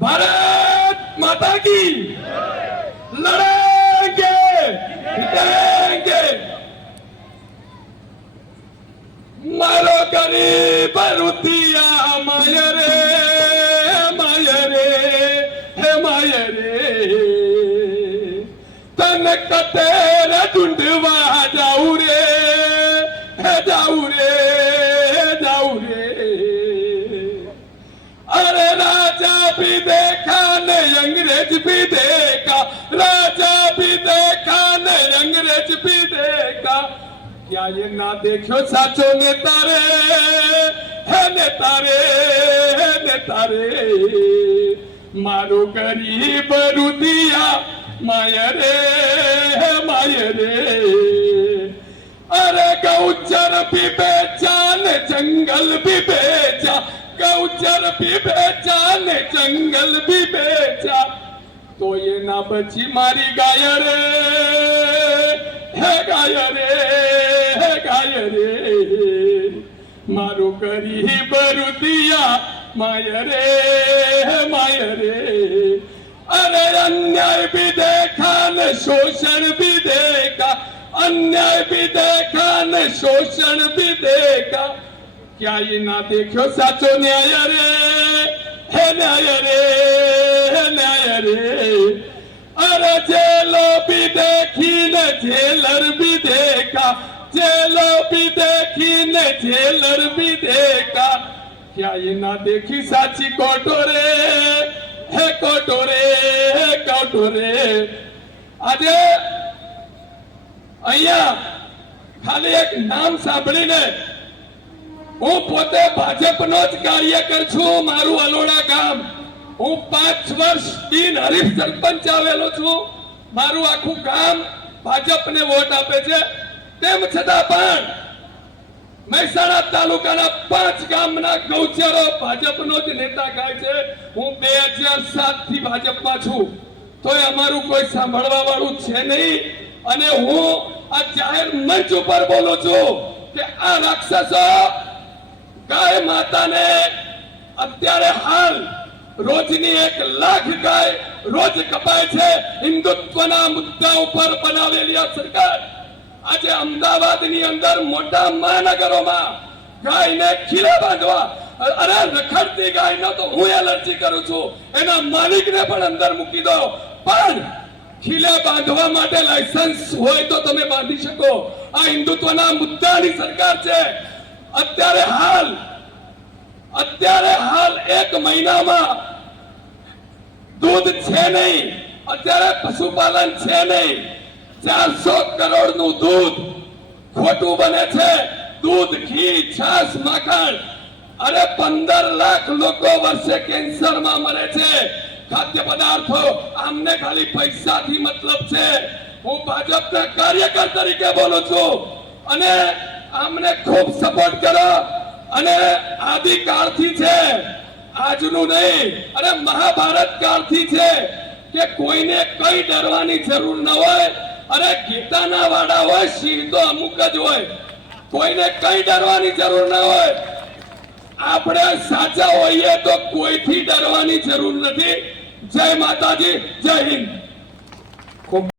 भारत माता की लड़ेंगे जीतेंगे। मारो गरीब रुतिया मायरे मायरे हे मायरे तन कतेर ढूंढवा जाऊ रे जाऊ रे जाऊ रे। अरे राजा भी देखा ने अंग्रेज भी देखा, राजा भी देखा ने अंग्रेज भी देखा। क्या ये ना देखो साचो नेता रे है नेता रे है नेता रे। मारो गरीब रुदिया मायरे है मायरे। अरे गौचर भी बेचा ने जंगल भी बेचा, गौचर भी बेचा ने जंगल भी बेचा। तो ये ना बची मारी गाय रे है गाय रे है गाय रे। मारो गरीब रुदिया मायरे है मायरे। अरे अन्याय भी देखा न शोषण भी देखा, अन्याय भी देखा न शोषण भी देखा। क्या ये ना देखो साचो न्याय रे है न्याय रे है न्याय रे। अरे जेलो भी देखी न जेलर भी देखा, जेलो भी देखी न जेलर भी देखा। क्या ये ना देखी साची कोटोरे है कोटोरे है कोटोरे। આજે અહીંયા ખાલી એક નામ સાંભળીને હું પોતે ભાજપનો જ કાર્યકર છું। મારું અલોડા ગામ, હું 5 વર્ષ બિનહરીફ સરપંચ આવેલો છું। મારું આખું ગામ ભાજપને વોટ આપે છે। તેમ છતાં પણ મહેસાણા તાલુકાના 5 ગામના ગૌચરો ભાજપનો જ નેતા ખાય છે। હું 2007 થી ભાજપમાં છું, તોય અમારું કોઈ સાંભળવા વાળું છે નહીં। અને હું આ જાહેર મંચ ઉપર બોલું છું કે આ રાક્ષસો ગાય માતાને અત્યારે હાલ રોજની 1 લાખ ગાય રોજ કપાય છે। હિન્દુત્વના મુદ્દા ઉપર બનાવેલી આ સરકાર આજે અમદાવાદની અંદર મોટા મહાનગરોમાં ગાયને ખીલે બાંધવા, અરે રખડતી ગાયનો તો હું એલર્જી કરું છું, એના માલિકને પણ અંદર મૂકી દો, પણ ખીલે બાંધવા માટે લાયસન્સ હોય તો તમે બાંધી શકો। આ હિન્દુત્વના મુદ્દાની સરકાર છે। અત્યારે હાલ 1 મહિનામાં દૂધ છે નહીં, અત્યારે પશુપાલન છે નહીં। 400 કરોડનું દૂધ ખોટું બને છે, દૂધ ઘી છાશ માખણ। અરે 15 લાખ લોકો વર્ષે કેન્સરમાં મરે છે। ખાદ્ય પદાર્થો આમને ખાલી પૈસાથી મતલબ છે। હું ભાજપના કાર્યકર તરીકે બોલું છું અને આમને ખૂબ સપોર્ટ કરો। અને આદિકાળથી છે, આજનું નહીં, અરે મહાભારત કાળથી છે કે કોઈને કઈ ડરવાની જરૂર ન હોય। અરે ગીતાના વાડા હોય, સિંહ તો અમુક જ હોય, કોઈને કઈ ડરવાની જરૂર ન હોય। આપણે સાચા હોઈએ તો કોઈથી ડરવાની જરૂર નથી। જય માતાજી, જય હિન્દ।